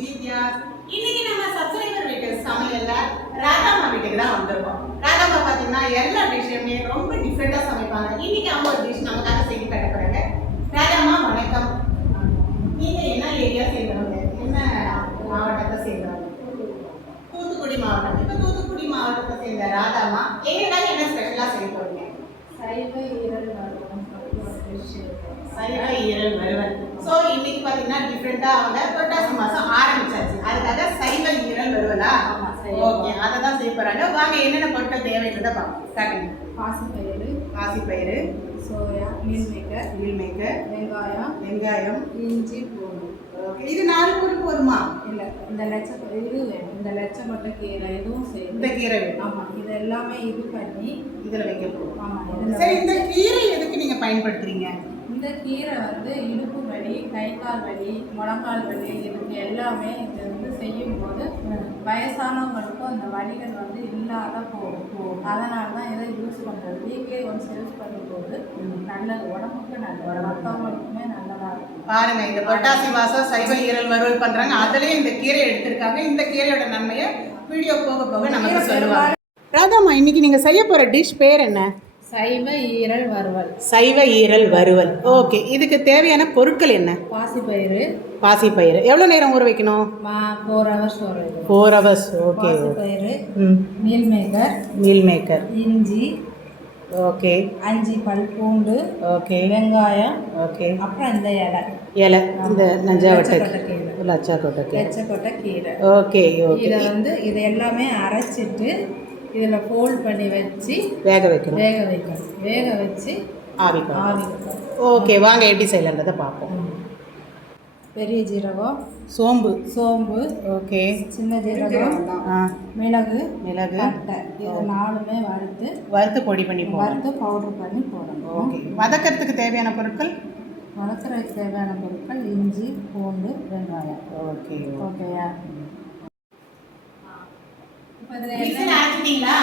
விஜித்யா இன்னைக்கு நம்ம சப்ஸ்கிரைபர் வீட்டு சமையல்ல ராதாமா வீட்டுக்கு தான் வந்திருக்கோம். ராதாமா பாத்தீங்கன்னா எல்லா டிஷ்ஷுமே ரொம்ப டிஃப்ரெண்டா சமைப்பாங்க. இன்னைக்கு அவங்க ஒரு டிஷ் நமக்காக செய்து காட்ட போறாங்க ராதாமா வணக்கம். நீங்க என்ன ஏரியா சேர்ந்தவங்க? என்ன மாவட்டத்தை சேர்ந்தவங்க? தூத்துக்குடி மாவட்டம். இப்ப தூத்துக்குடி மாவட்டத்தை சேர்ந்த ராதாமா எங்களுக்காக என்ன ஸ்பெஷலா செய்ய போறீங்க? சைவ ஈரல். சைவ ஈரல் வறுவல். ஸோ இன்னைக்கு பார்த்தீங்கன்னா டிஃப்ரெண்ட்டாக அவங்க மாதம் ஆரம்பிச்சாச்சு. அதுக்காக சைவ ஈரல் சைவ. ஓகே அதை தான் செய்ய போகிறாங்க வாங்க என்னென்ன பொருட்கள் தேவைன்றதை பார்ப்போம். காட்டுங்க பாசிப்பயிறு பாசிப்பயிறு soya meal maker meal maker வெங்காயம் வெங்காயம் இஞ்சி பூண்டு. ஓகே இது நாலு பொருள் போதுமா இல்லை இந்த லட்ச இது வேணும். இந்த லட்சப்பட்ட கீரை இதுவும் இந்த சேர்த்து கீரை வேணும். ஆமாம் இது எல்லாமே இது பண்ணி இதில் வைக்க போகிறோம் ஆமாம் சரி இந்த கீரை எதுக்கு நீங்கள் பயன்படுத்துறீங்க? இந்த கீரை வந்து இடுப்பு வலி கை கால் வலி முழங்கால் வலி இதுக்கு எல்லாமே இது வந்து செய்யும்போது வயசானவங்களுக்கும் இந்த வலிகள் வந்து இல்லாத போகும். அதனால தான் இதை யூஸ் பண்ணுறது வீக்லி ஒன்ஸ் யூஸ் பண்ணும்போது நல்லது. உடம்புக்கு நல்லது. மற்றவங்களுக்குமே நல்லதாக இருக்கும். பாருங்க இந்த புரட்டாசி மாதம் சைவ ஈரல் வறுவல் பண்ணுறாங்க அதுலேயும் இந்த கீரை எடுத்திருக்காங்க. இந்த கீரையோட நன்மையை வீடியோ போக போக நமக்கு சொல்லுவாங்க. ராதாம்மா இன்னைக்கு நீங்கள் செய்ய போகிற டிஷ் பேர் என்ன? சைவ ஈரல் வறுவல். சைவ ஈரல் வறுவல். ஓகே இதுக்கு தேவையான பொருட்கள் என்ன? பாசிப்பயிறு. பாசிப்பயிறு. எவ்வளோ நேரம் ஊற வைக்கணும்? ஃபோர் ஹவர்ஸ் இது ஃபோர் ஹவர்ஸ் ஓகே ம். மீல் மேக்கர் மீல் மேக்கர் இஞ்சி ஓகே அஞ்சு பல் பூண்டு ஓகே வெங்காயம் ஓகே அப்புறம் இந்த இலை. இலை இந்த நஞ்சாவட்டை லட்சக்கொட்டை லட்சக்கொட்டை கீரை ஓகே ஓகே இதை வந்து இது எல்லாமே அரைச்சிட்டு இதில் ஃபோல்ட் பண்ணி வச்சு வேக வைக்கணும். வேக வைக்கணும். வேக வச்சு ஆவிக்கணும். ஆவி வைக்கணும். ஓகே வாங்க எப்படி செய்யலான்றதை பார்ப்போம். பெரிய ஜீரகம். சோம்பு. சோம்பு. ஓகே சின்ன ஜீரகம். ஆ. மிளகு. மிளகு. பட்டை. இது நாலுமே வறுத்து வறுத்து பொடி பண்ணி வறுத்து பவுடர் பண்ணி போடணும். ஓகே வதக்கிறதுக்கு தேவையான பொருட்கள்? வளர்க்குறதுக்கு தேவையான பொருட்கள் இஞ்சி பூண்டு வெங்காயம். ஓகே ஓகேயா மிக்ஸில் அரைச்சிட்டீங்களா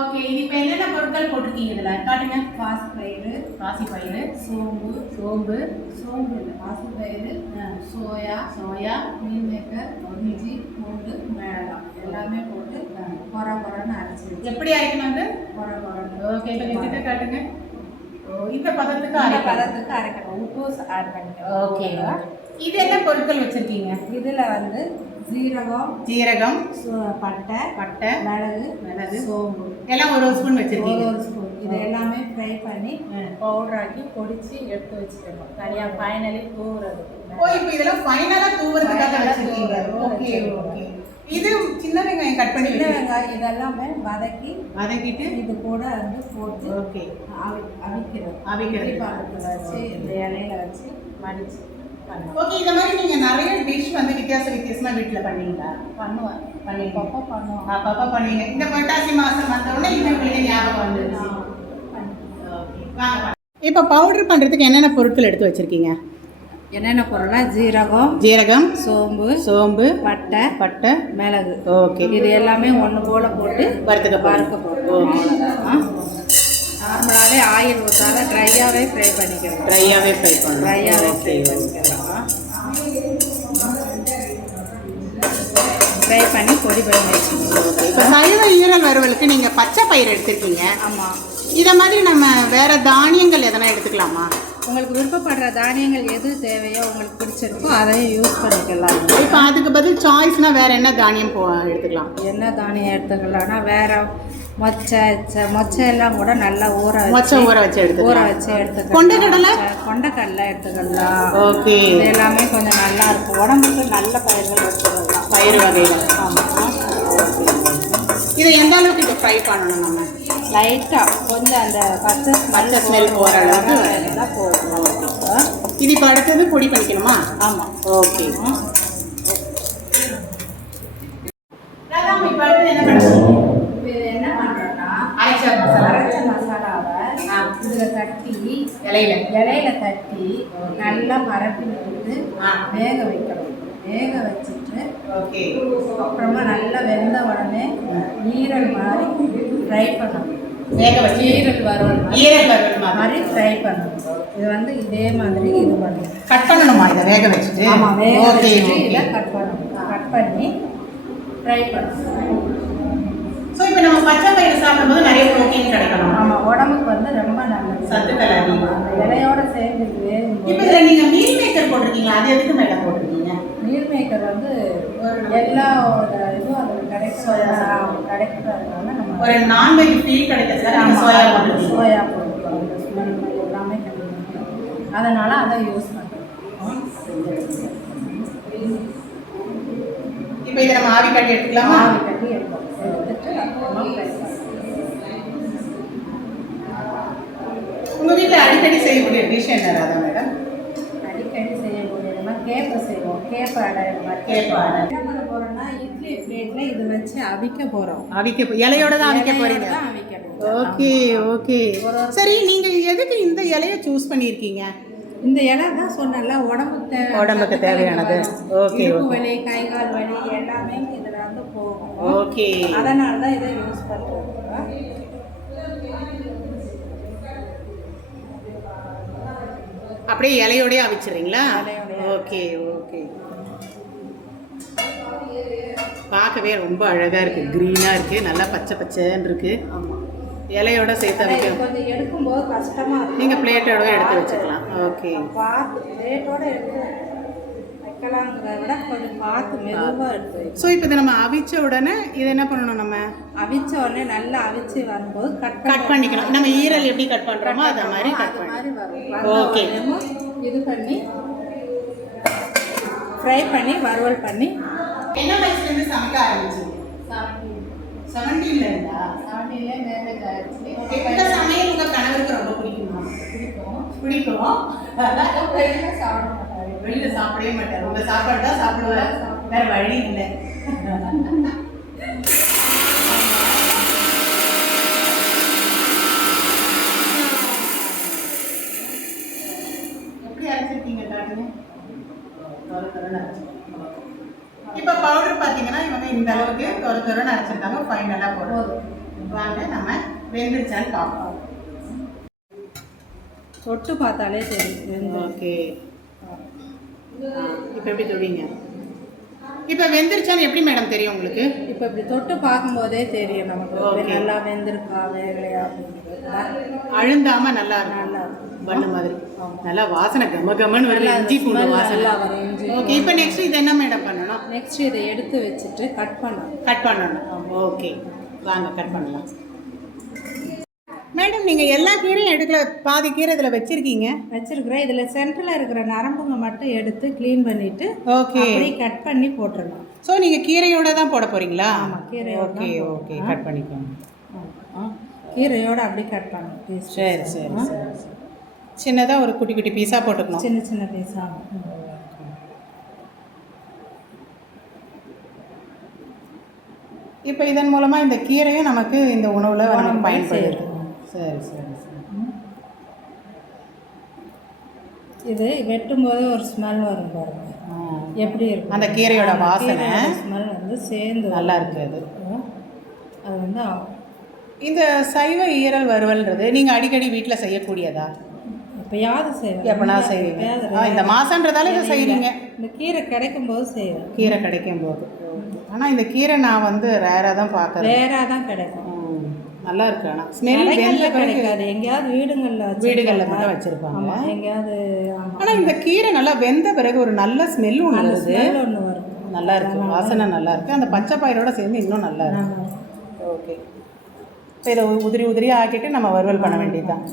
ஓகே இது இப்போ என்னென்ன பொருட்கள் போட்டிருக்கீங்க இதில்? காட்டுங்க. பாசிப்பயிறு பாசிப்பயிறு சோம்பு. சோம்பு. சோம்பு இல்லை பாசிப்பயிறு சோயா. சோயா. மீன் மேக்கர். இஞ்சி. பூண்டு. மிளகாய் எல்லாமே போட்டு கொர கொரன்னு அரைச்சி எப்படி அரைக்கணும் அது? கொர கொரன்னு. ஓகே இப்போ கிட்ட காட்டுங்க. இந்த பதத்துக்கு அரைக்கணும். பதத்துக்கு அரைக்கணும். உப்பு ஆட் பண்ணிக்கணும். ஓகே இது என்ன பொருட்கள் வச்சிருக்கீங்க? இதில் வந்து ஜீரகம் ஜீரகம் பட்டை பட்டை மிளகு மிளகு சோம்பு. எல்லாம் ஒரு ஸ்பூன் வச்சிருக்கீங்க? ஒரு ஸ்பூன் இது எல்லாமே ஃப்ரை பண்ணி பவுடர் ஆக்கி பொடிச்சு எடுத்து வச்சுக்கணும். தனியாக ஃபைனலி தூவுறது ஓ இப்போ இதெல்லாம் ஃபைனலா தூவுறதுக்காக வச்சிருக்கீங்க. Okay okay. இது சின்ன வெங்காயம் கட் பண்ணி சின்ன வெங்காயம் இதெல்லாமே வதக்கி வதக்கிட்டு? இது கூட வந்து போட்டு ஓகே. அவி அவிக்கிறது அவிக்கிறது. வச்சு இந்த இலையில வச்சு மடிச்சு. ஓகே இந்த மாதிரி நீங்க நிறைய டிஷ் வந்து வித்தியாச வித்தியாசமா வீட்ல பண்ணீங்களா பண்ணுவேன். பண்ணீங்க அப்பப்போ பண்ணுவோம் அப்பப்ப பண்ணீங்க இந்த புரட்டாசி மாசம் வந்த உடனே இது உங்களுக்கு ஞாபகம் வந்துருச்சு. இப்போ பவுடர் பண்றதுக்கு என்னென்ன பொருட்கள் எடுத்து வச்சிருக்கீங்க? என்னென்ன பொருள்னா ஜீரகம் ஜீரகம் சோம்பு சோம்பு பட்டை பட்டை மிளகு. ஓகே இது எல்லாமே ஒன்று போல போட்டு வறுத்துக்க வறுக்க போகிறோம் நார்மலாகவே ஆயில் ஊற்றாத ட்ரையாகவே ஃப்ரை பண்ணிக்கிறோம் ட்ரையாவே ஃப்ரை பண்ணணும். ட்ரையாகவே ஃப்ரை பண்ணிக்கிறோம் ஃப்ரை பண்ணி பொடி பண்ணி வச்சுக்கணும் இப்போ சைவ ஈரல் வறுவலுக்கு நீங்க பச்சை பயிர் எடுத்திருக்கீங்க. ஆமாம் இதை மாதிரி நம்ம வேற தானியங்கள் எதனா எடுத்துக்கலாமா? உங்களுக்கு விருப்பப்படுற தானியங்கள் எது தேவையோ உங்களுக்கு பிடிச்சிருக்கோ அதையும் யூஸ் பண்ணிக்கலாம். இப்போ அதுக்கு பதில் சாய்ஸ்னா வேற என்ன தானியம் போ எடுத்துக்கலாம்? என்ன தானியம் எடுத்துக்கலாம்னா வேற மொச்சை மொச்சை எல்லாம் கூட நல்லா ஊற மொச்சை ஊற வச்சு ஊற எடுத்துக்கலாம் வச்சு எடுத்துக்கலாம். கொண்டைக்கடலை? கொண்டைக்கடலை எடுத்துக்கலாம். ஓகே. இது எல்லாமே கொஞ்சம் நல்லா இருக்கும். உடம்புக்கு நல்ல பயிர்கள் எடுத்துக்கலாம். பயிர் வகைகள். ஆமாம் இதை எந்த அளவுக்கு இப்போ ஃப்ரை பண்ணணும் நம்ம? லைட்டாக கொஞ்சம் அந்த பச்சை பச்சை smell போற அளவுக்கு போகும் இது இப்போ அடுத்தது பொடி பண்ணிக்கணுமா? ஆமாம் ஓகே இப்போ அடுத்து என்ன பண்ணணும் இது என்ன பண்ணுறோன்னா அரைச்ச மசாலா அரைச்ச மசாலாவை ஆ. இதில் தட்டி இலையில. இலையில தட்டி நல்லா பரப்பி விட்டு. வேக வைக்கணும். வேக வச்சுட்டு ஓகே அப்புறமா நல்லா வெந்த உடனே ஈரல் மாதிரி ஃப்ரை பண்ணணும். வேக வச்சு. ஈரல் மாதிரி. ஈரல் வறுவல் மாதிரி. ஃப்ரை பண்ணணும். இது வந்து இதே மாதிரி இது பண்ணணும். கட் பண்ணணுமா இதை? வேக வச்சுட்டு? ஆமாம் வேக வச்சுட்டு இதை கட் பண்ணணும். கட் பண்ணி ஃப்ரை பண்ணணும். ஸோ இப்போ நம்ம பச்சை பயிறு சாப்பிடும்போது நிறைய ப்ரோட்டீன் கிடைக்கணும். ஆமாம் உடம்புக்கு வந்து ரொம்ப நல்லது. சத்துக்கள் அதிகம். அந்த இலையோட சேர்ந்து இப்போ இதில் நீங்கள் மீல் மேக்கர் போட்டிருக்கீங்க அது எதுக்கு மேடம் போட்டிருக்கீங்க? மீல் மேக்கர் வந்து எல்லாவோட இதுவும் அதில் கிடைக்கும் கிடைக்கிறதுனால நம்ம ஒரு நான்வெஜ் ஃபீல் கிடைக்கிறதுக்காக நம்ம சோயா சோயா ஸ்மெல் எல்லாமே கிடைக்கும். அதனால் அதை யூஸ் பண்ணுறோம் இப்போ இதை நம்ம ஆவி கட்டி எடுத்துக்கலாமா? ஆவி கட்டி எடுப்போம் அடிக்கடி செய்யக்கூடிய டிஷ் என்ன ராதா மேடம்? அடிக்கடி செய்யக்கூடியதுனா கேப்பை செய்வோம். கேப்பை அடை கேப்பை அடை. என்ன பண்ண போகிறோம்னா இட்லி பிளேட்டில் இது வச்சு அவிக்க போகிறோம் அவிக்க இலையோட தான் அவிக்க அவிக்கணும் ஓகே ஓகே. சரி நீங்கள் எதுக்கு இந்த இலையை சூஸ் பண்ணியிருக்கீங்க? இந்த இலை தான் சொன்னல உடம்புக்கு உடம்புக்கு தேவையானது. ஓகே. வலி கை கால் வலி எல்லாமே இதில் வந்து போகும். ஓகே. அதனால தான் இதை யூஸ் பண்ணுறோம் அப்படியே இலையோடய அவிச்சிடுறீங்களா. Okay okay. பார்க்கவே ரொம்ப அழகாக இருக்குது க்ரீனாக இருக்குது நல்லா பச்சை பச்சைன்னு இருக்குது இலையோட சேர்த்து அவிக்க கொஞ்சம் எடுக்கும்போது கஷ்டமாக நீங்கள் பிளேட்டோட எடுத்து வச்சுக்கலாம். ஓகே. பிளேட்டோட எடுத்து வைக்கலாங்கிறத விட கொஞ்சம் பார்த்து மெதுவாக எடுத்து. ஸோ இப்போ இதை நம்ம அவிச்ச உடனே இதை என்ன பண்ணணும் நம்ம? அவிச்ச உடனே நல்லா அவிச்சு வரும்போது கட் கட் பண்ணிக்கணும். நம்ம ஈரல் எப்படி கட் பண்ணுறோமோ அதை மாதிரி கட் பண்ணி ஓகே. இது பண்ணி ஃப்ரை பண்ணி வறுவல் பண்ணி. என்ன வயசுலேருந்து சமைக்க ஆரம்பிச்சீங்க? செவன்டீன்ல இருந்தா? சாப்பிட்டிலே மேரேஜ் ஆயிடுச்சு. ஓகே இந்த சமையல் உங்கள் கணவருக்கு ரொம்ப பிடிக்குமா? பிடிக்கும். பிடிக்கும். வெளியில சாப்பிட மாட்டாரு வெளியில சாப்பிடவே மாட்டார். உங்க சாப்பாடு தான் சாப்பிடுவார் வேற வழி இல்லை. எப்படி அரைச்சிருக்கீங்க இப்போ பவுடர் பார்த்தீங்கன்னா இவங்க இந்த அளவுக்கு தொர தொரன்னு அரைச்சிருக்காங்க. ஃபைனலாக போடுவோம் வாங்க நம்ம வெந்துருச்சான்னு பார்ப்போம். தொட்டு பார்த்தாலே தெரியும். ஓகே இப்போ எப்படி சொல்வீங்க இப்போ வெந்துருச்சான்னு எப்படி மேடம் தெரியும் உங்களுக்கு? இப்போ இப்படி தொட்டு பார்க்கும்போதே தெரியும் நமக்கு. நல்லா வெந்திருக்கா அப்படின்றது. அழுந்தாம நல்லா இருக்கும். நல்லா பண்ணு மாதிரி. நல்லா வாசனை கம கமன்னு வருது. நல்லா இஞ்சி பூண்டு வாசனை. ஓகே இப்போ நெக்ஸ்ட் இது என்ன மேடம் பண்ணணும்? நெக்ஸ்ட் இதை எடுத்து வச்சுட்டு கட் பண்ணணும். கட் பண்ணணும். ஓகே வாங்க கட் பண்ணலாம். மேடம் நீங்கள் எல்லா கீரையும் எடுக்கல பாதி கீரை இதில் வச்சிருக்கீங்க? வச்சிருக்கிறேன் இதில் சென்டரில் இருக்கிற நரம்புங்க மட்டும் எடுத்து க்ளீன் பண்ணிட்டு ஓகே கட் பண்ணி போட்டுடலாம் ஸோ நீங்கள் கீரையோட தான் போட போறீங்களா? ஆமாம் கீரையோட ஓகே ஓகே கட் பண்ணிக்கோங்க. கீரையோட அப்படியே கட் பீஸ் சரி சரி சரி சரி. சின்னதா ஒரு குட்டி குட்டி பீஸா போட்டுக்கணும். சின்ன சின்ன பீஸாக இப்போ இதன் மூலமா இந்த கீரையும் நமக்கு இந்த உணவுல நமக்கு பயன்படுது. சரி சரி சரி. இது வெட்டும்போது ஒரு ஸ்மெல் வரும் பாருங்க. எப்படி இருக்கும்? அந்த கீரையோட வாசனை ஸ்மெல் வந்து சேர்ந்து. நல்லா இருக்கு அது வந்து இந்த சைவ ஈரல் வறுவல்ன்றது நீங்க அடிக்கடி வீட்ல செய்யக்கூடியதா? எப்பயாவது செய்வேன். எப்பனா செய்வீங்க. எப்பயாவது ஆ, இந்த மாசன்றதால இதை செய்றீங்க. இந்த கீரை கிடைக்கும் போது செய்வேன். கீரை கிடைக்கும் போது ஆனா இந்த கீரை நான் வந்து ரேராக தான் பார்க்குறேன் ரேராக தான் கிடைக்கும். நல்லா இருக்கு ஆனா. ஸ்மெல் கிடைக்காது. எங்கேயாவது வீடுங்களில் வீடுகளில் மட்டும் வச்சிருப்பாங்க. எங்கேயாவது ஆமாம் ஆனா இந்த கீரை நல்லா வெந்த பிறகு ஒரு நல்ல ஸ்மெல் ஒன்று வருது. ஒன்று வரும். நல்லா இருக்கு. வாசனை நல்லா இருக்கு. அந்த பச்சை பயிரோட சேர்ந்து இன்னும் நல்லா இருக்கு. ஓகே. இதை உதிரி உதிரியாக ஆக்கிட்டு நம்ம வறுவல் பண்ண வேண்டியதுதான்.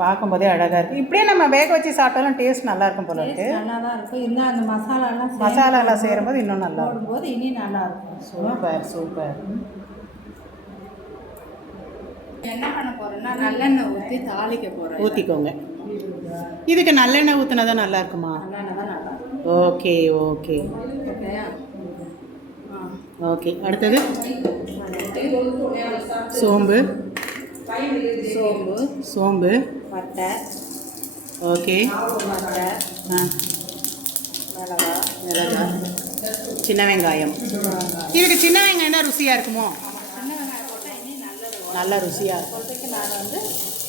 பார்க்கும்போதே அழகா இருக்கு. இப்படியே நம்ம வேக வச்சு சாப்பிட்டாலும் டேஸ்ட் நல்லா இருக்கும் போல இருக்கு. நல்லா தான் இருக்கும். இன்னும் அந்த மசாலாலாம் மசாலாலாம் சேரும்போது இன்னும் நல்லா இருக்கும். போடும்போது இனி நல்லா இருக்கும். Super super. என்ன பண்ண போறேன்னா நல்லெண்ணெய் ஊற்றி தாளிக்க போகிறேன் ஊற்றிக்கோங்க இதுக்கு நல்லெண்ணெய் ஊற்றினா தான் நல்லா இருக்குமா. Okay okay. ஓகே அடுத்தது? சோம்பு. சோம்பு. சோம்பு. பட்டை. ஓகே. ஆ. மிளகா. மிளகா சின்ன வெங்காயம். இதுக்கு சின்ன வெங்காயம் தான் ருசியாக இருக்குமோ சின்ன வெங்காயம் போட்டால் இனி நல்லது நல்ல ருசியாக இருக்கும். சொல்றதுக்கு நான் வந்து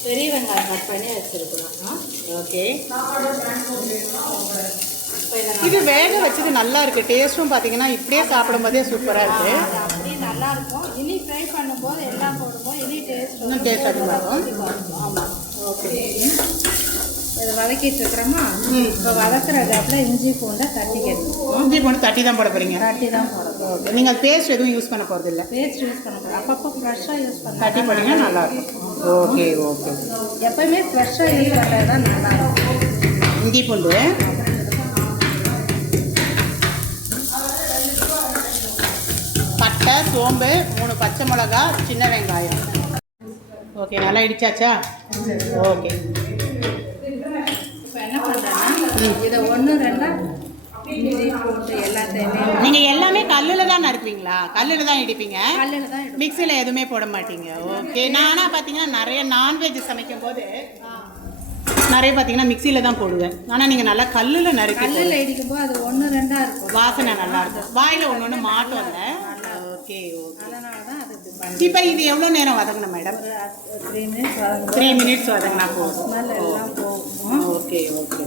பெரிய வெங்காயம் கட் பண்ணி வச்சுருக்குறோம் ஓகே. இதை வேக வச்சது நல்லா இருக்கு. டேஸ்ட்டும் பார்த்தீங்கன்னா இப்படியே சாப்பிடும்போதே சூப்பராக இருக்கு. அது அப்படியே நல்லா இருக்கும். இனி ஃப்ரை பண்ணும்போது எல்லாம் போடும்போது இனி டேஸ்ட் இன்னும் டேஸ்ட் அதிகமாக இருக்கும் ஆமாம் ஓகே. இதை வதக்கிட்டு இருக்கிறோமா. இப்போ வதக்குற கேப்பில் இஞ்சி பூண்டை தட்டிக்கணும் இஞ்சி போட்டு தட்டி தான் போட போறீங்க? தட்டி தான் ஓகே. நீங்கள் பேஸ்ட் எதுவும் யூஸ் பண்ண போகிறது இல்லை? பேஸ்ட் யூஸ் பண்ணக்கூடாது அப்பப்போ ஃப்ரெஷ்ஷாக யூஸ் தட்டி பண்ண போட்டீங்கன்னா நல்லா இருக்கும். Okay okay. எப்பவுமே ஃப்ரெஷ்ஷாக யூஸ் பண்ணுறது தான் நல்லா இருக்கும். இஞ்சி பூண்டு. பட்டை சோம்பு மூணு பச்சை மிளகா சின்ன வெங்காயம். ஓகே நல்லா இடிச்சாச்சா. ஓகே. இதை ஒன்று ரெண்டா? நீங்கள் எல்லாமே கல்லில் தான் நறுக்குவீங்களா கல்லில் தான் இடிப்பீங்க. மிக்சியில் எதுவுமே போட மாட்டீங்க. ஓகே நானாக பார்த்தீங்கன்னா நிறைய நான்வெஜ் சமைக்கும் போது நிறைய பார்த்தீங்கன்னா மிக்சியில் தான் போடுவேன். ஆனால் நீங்கள் நல்லா கல்லில் நறுக்கி கல்லில் இடிக்கும்போது அது ஒன்று ரெண்டாக இருக்கும். வாசனை நல்லா இருக்கும். வாயில் ஒன்று ஒன்று மாட்டோம் இல்லை ஓகே ஓகே அதனால தான் அது இப்படி பண்ணி இப்போ இது எவ்வளோ நேரம் வதங்கணும் மேடம் த்ரீ மினிட்ஸ் வதங்கும் த்ரீ மினிட்ஸ் வதங்கினா போதும். ஓகே ஓகே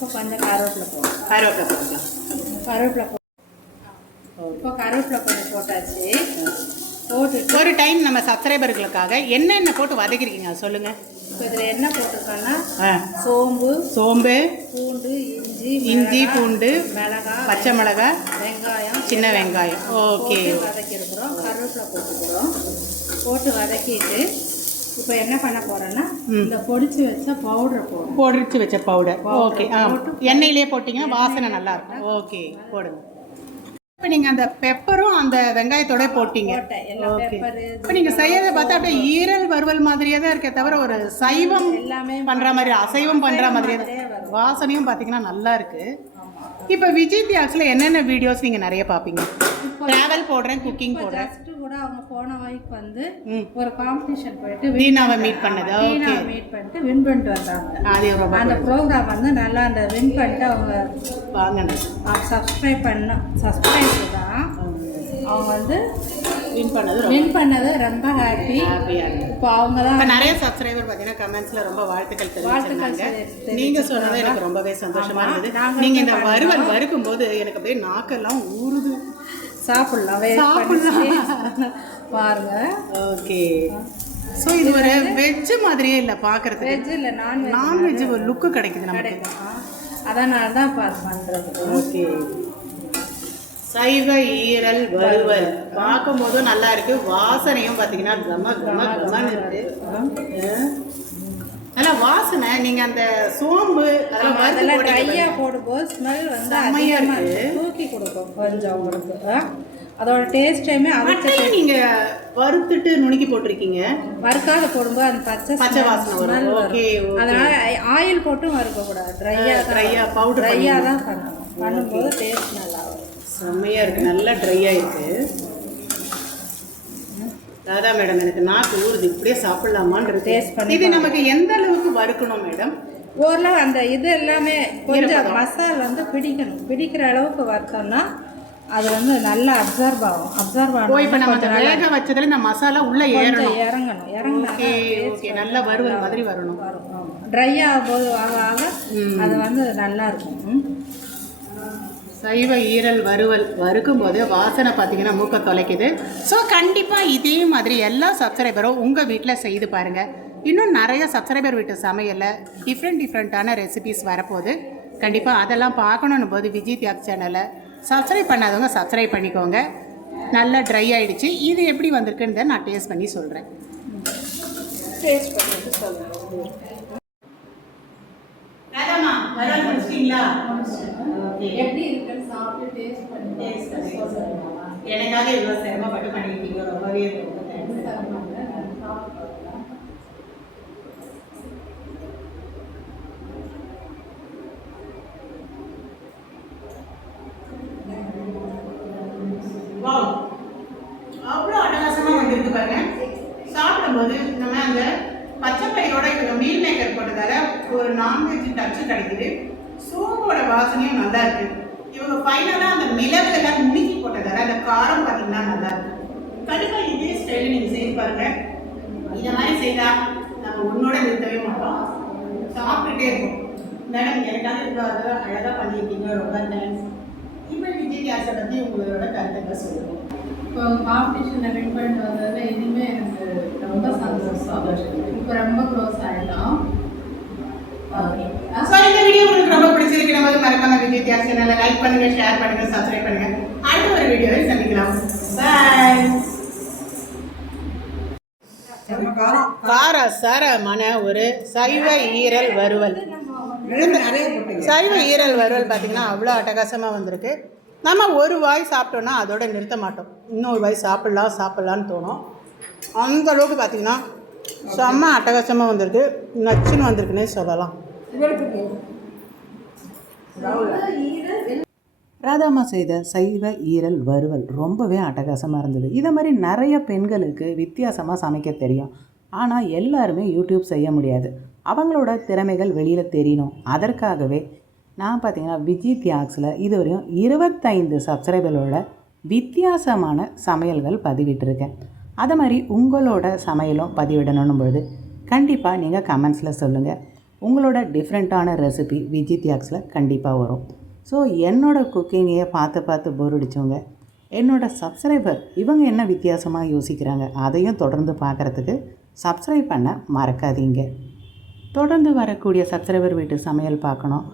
இப்போ கொஞ்சம் கருவேப்பிலை போடும் கருவேப்பிலை போடலாம் கருவேப்பிலை போ இப்போ கருவேப்பிலை கொஞ்சம் போட்டாச்சு போட்டுட்டு ஒரு டைம் நம்ம சப்ஸ்கிரைபர்களுக்காக என்னென்ன போட்டு வதக்கிருக்கீங்க சொல்லுங்கள் இப்போ இதில் என்ன போட்டிருக்கோன்னா ஆ சோம்பு சோம்பு பூண்டு இஞ்சி இஞ்சி பூண்டு மிளகாய் பச்சை மிளகாய் வெங்காயம் சின்ன வெங்காயம் ஓகே வதக்கிருக்கிறோம் கருவேப்பிலை போட்டுக்கிறோம் போட்டு வதக்கிட்டு இப்போ என்ன பண்ண போறோன்னா ம். இந்த பொடிச்சு வச்ச பவுடரை போடும் பொடிச்சு வச்ச பவுடர் ஓகே ஆ. எண்ணெயிலே போட்டிங்கன்னா வாசனை நல்லா இருக்கும் ஓகே போடுங்க. இப்போ நீங்கள் அந்த பெப்பரும் அந்த வெங்காயத்தோட போட்டீங்க. ஓகே இப்போ நீங்கள் செய்யறதை பார்த்தா அப்படியே ஈரல் வறுவல் மாதிரியே தான் இருக்கே தவிர ஒரு சைவம் எல்லாமே பண்ணுற மாதிரி அசைவம் பண்ணுற மாதிரியே தான். வாசனையும் பார்த்தீங்கன்னா நல்லா இருக்கு. இப்போ விஜய் தியாக்ஸில் என்னென்ன வீடியோஸ் நீங்கள் நிறைய பார்ப்பீங்க? ட்ராவல் போடுறேன் குக்கிங் போடுறேன். ஃபர்ஸ்ட் கூட அவங்க போன வாய்க்கு வந்து ஒரு காம்படிஷன் போயிட்டு தீனாவை மீட் பண்ணது. ஓகே. வீணா மீட் பண்ணிட்டு வின் பண்ணிட்டு வந்தாங்க அந்த ப்ரோக்ராம் வந்து நல்லா அந்த வின் பண்ணிட்டு அவங்க வாங்கினது. சப்ஸ்கிரைப் பண்ண சப்ஸ்கிரைப் தான். அவங்க வந்து வின் பண்ணது வின் பண்ணது ரொம்ப ஹாப்பி இப்போ அவங்க தான் நிறைய சப்ஸ்கிரைபர் பார்த்தீங்கன்னா கமெண்ட்ஸ்ல ரொம்ப வாழ்த்துக்கள் தெரிவிச்சிருந்தாங்க. தெரிவிச்சிருந்தாங்க. நீங்க சொன்னது எனக்கு ரொம்பவே சந்தோஷமா ஆமா, இருந்தது. நாங்களும் நீங்க இந்த வறுவல் வறுக்கும் போது எனக்கு அப்படியே நாக்கெல்லாம் ஊறுது. சாப்பிடலாம் சாப்பிடலாம். பாருங்க. ஓகே. ஸோ இது ஒரு வெஜ் மாதிரியே இல்லை பார்க்கறதுக்கு வெஜ் இல்லை நான்வெஜ் நான்வெஜ் ஒரு லுக்கு கிடைக்குது நமக்கு. அதனால தான் பண்ணுறது ஓகே. சைவ ஈரல் வறுவல். பார்க்கும்போது நல்லா இருக்கு. வாசனையும் பார்த்தீங்கன்னா கம கம கமன்னு இருக்கு. நல்லா வாசனை. நீங்க அந்த சோம்பு அதெல்லாம் அதெல்லாம் ட்ரையாக போடும்போது ஸ்மெல் வந்து செம்மையா அதிகமாக இருக்கு. தூக்கி கொடுக்கும் கொஞ்சம் உங்களுக்கு? அதோட டேஸ்ட் டைமே அவிச்ச மட்டையும் நீங்க வறுத்துட்டு நுணுக்கி போட்டிருக்கீங்க. வறுக்காத போடும்போது அந்த பச்சை பச்சை வாசனை வரும். ஓகே. அதனால ஆயில் போட்டும் வறுக்கக்கூடாது. ட்ரையாக ட்ரையா பவுடர் ட்ரையாக தான் பண்ணணும். பண்ணும்போது டேஸ்ட் நல்லா வரும் செம்மையா இருக்கு. நல்லா ட்ரையா இருக்கு. ராதா மேடம் எனக்கு நாக்கு ஊறுது. இப்படியே சாப்பிடலாமான்னு Taste பண்ணி இது நமக்கு எந்த அளவுக்கு வறுக்கணும் மேடம்? ஓரளவு அந்த இது எல்லாமே கொஞ்சம் மசால் வந்து பிடிக்கணும் பிடிக்கிற அளவுக்கு வறுத்தோம்னா அது வந்து நல்லா அப்சர்வ் ஆகும். அப்சர்வ் ஓ இப்போ ஆகும் நம்ம அந்த வேக வச்சதுல இந்த மசாலா உள்ள ஏறணும். இறங்கணும். இறங்கினா ஓகே ஓகே. நல்ல வறுவல் மாதிரி வரணும். ட்ரை ஆகும்போது ஆக ஆக ம். அது வந்து நல்லா இருக்கும். ம். சைவ ஈரல் வறுவல் வறுக்கும் போது வாசனை பார்த்தீங்கன்னா மூக்க தொலைக்குது. ஸோ கண்டிப்பாக இதே மாதிரி எல்லா சப்ஸ்கிரைபரும் உங்கள் வீட்டில் செய்து பாருங்கள் இன்னும் நிறைய சப்ஸ்கிரைபர் வீட்டு சமையலில் டிஃப்ரெண்ட் டிஃப்ரெண்ட்டான ரெசிபிஸ் வரப்போகுது. கண்டிப்பாக அதெல்லாம் பார்க்கணுன்னு போது விஜய் தியாக் சேனலை சப்ஸ்கிரைப் பண்ணாதவங்க சப்ஸ்கிரைப் பண்ணிக்கோங்க. நல்லா ட்ரை ஆயிடுச்சு. இது எப்படி வந்திருக்குன்றத நான் டேஸ்ட் பண்ணி சொல்கிறேன் டேஸ்ட் பண்ணிட்டு சொல்லுங்கள் எப்படி இருக்குன்னு சாப்பிட்டு டேஸ்ட் பண்ணி டேஸ்ட் பண்ணி எனக்காக இவ்வளோ சிரமப்பட்டு பண்ணிக்கிட்டீங்க. ரொம்பவே ரொம்ப அவ்வளோ அட்டகாசமாக வந்திருக்கு பாருங்க. சாப்பிடும்போது நம்ம அந்த பச்சை பயிரோட இவங்க மீல் மேக்கர் போட்டதால ஒரு நான்வெஜ் டச்சு கிடைக்குது. சோப்போட வாசனையும் நல்லா இருக்கு. இவங்க ஃபைனலாக அந்த மிளகு எல்லாம் நுணுக்கி போட்டதால அந்த காரம் பார்த்தீங்கன்னா நல்லா இருக்கு. கண்டிப்பாக இதே ஸ்டைலில் நீங்கள் செய்து பாருங்க. இந்த மாதிரி செய்தால் நாங்கள் உன்னோட நிறுத்தவே மாட்டோம். சாப்பிட்டுட்டே இருக்கும் மேடம் எனக்காக இவ்வளோ அழகாக பண்ணியிருக்கீங்க. ரொம்ப தேங்க்ஸ் இப்போ விஜய் கேஸை பற்றி உங்களோட கருத்துக்கள் சொல்லுவோம் இப்போ காம்படிஷனில் வின் பண்ணிட்டு வந்ததில் இனிமே எனக்கு ரொம்ப சந்தோஷம். இப்போ ரொம்ப க்ளோஸ் ஆகிட்டோம் ஓகே ஸோ இந்த வீடியோ உங்களுக்கு ரொம்ப பிடிச்சிருக்கு நம்ம தியாக் சேனலை லைக் பண்ணுங்க ஷேர் பண்ணுங்க சப்ஸ்கிரைப் பண்ணுங்க. அடுத்த ஒரு வீடியோவை சந்திக்கலாம். பாய் கார சரமான ஒரு சைவ ஈரல் வறுவல். சைவ ஈரல் வறுவல் பார்த்தீங்கன்னா அவ்வளோ அட்டகாசமாக வந்திருக்கு. நம்ம ஒரு வாய் சாப்பிட்டோன்னா அதோட நிறுத்த மாட்டோம். இன்னொரு வாய் சாப்பிட்லாம் சாப்பிட்லான்னு தோணும். அந்த அளவுக்கு பார்த்தீங்கன்னா செம்ம அட்டகாசமாக வந்திருக்கு. நச்சுன்னு வந்திருக்குன்னே சொல்லலாம். ராதாமா செய்த சைவ ஈரல் வறுவல் ரொம்பவே அட்டகாசமாக இருந்தது. இதை மாதிரி நிறைய பெண்களுக்கு வித்தியாசமாக சமைக்க தெரியும். ஆனால் எல்லாருமே யூடியூப் செய்ய முடியாது. அவங்களோட திறமைகள் வெளியில் தெரியணும். அதற்காகவே நான் பார்த்தீங்கன்னா விஜய் தியாக்ஸில் இதுவரையும் இருபத்தைந்து சப்ஸ்கிரைபர்களோட வித்தியாசமான சமையல்கள் பதிவிட்டிருக்கேன். அதை மாதிரி உங்களோட சமையலும் பதிவிடணும் பொழுது கண்டிப்பாக நீங்கள் கமெண்ட்ஸில் சொல்லுங்கள் உங்களோட டிஃப்ரெண்ட்டான ரெசிபி விஜய் தியாக்ஸில் கண்டிப்பாக வரும். ஸோ என்னோடய குக்கிங்கையே பார்த்து பார்த்து போர் அடித்தவங்க என்னோடய சப்ஸ்கிரைபர் இவங்க என்ன வித்தியாசமாக யோசிக்கிறாங்க அதையும் தொடர்ந்து பார்க்குறதுக்கு சப்ஸ்கிரைப் பண்ண மறக்காதீங்க. தொடர்ந்து வரக்கூடிய சப்ஸ்கிரைபர் வீட்டு சமையல் பார்க்கணும்.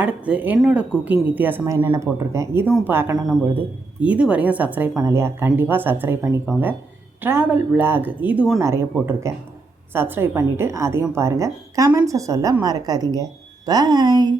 அடுத்து என்னோடய குக்கிங் வித்தியாசமாக என்னென்ன போட்டிருக்கேன் இதுவும் பார்க்கணும் பொழுது இதுவரையும் சப்ஸ்கிரைப் பண்ணலையா? கண்டிப்பாக சப்ஸ்கிரைப் பண்ணிக்கோங்க. ட்ராவல் விளாக் இதுவும் நிறைய போட்டிருக்கேன். சப்ஸ்கிரைப் பண்ணிவிட்டு அதையும் பாருங்கள் கமெண்ட்ஸை சொல்ல மறக்காதீங்க. பாய்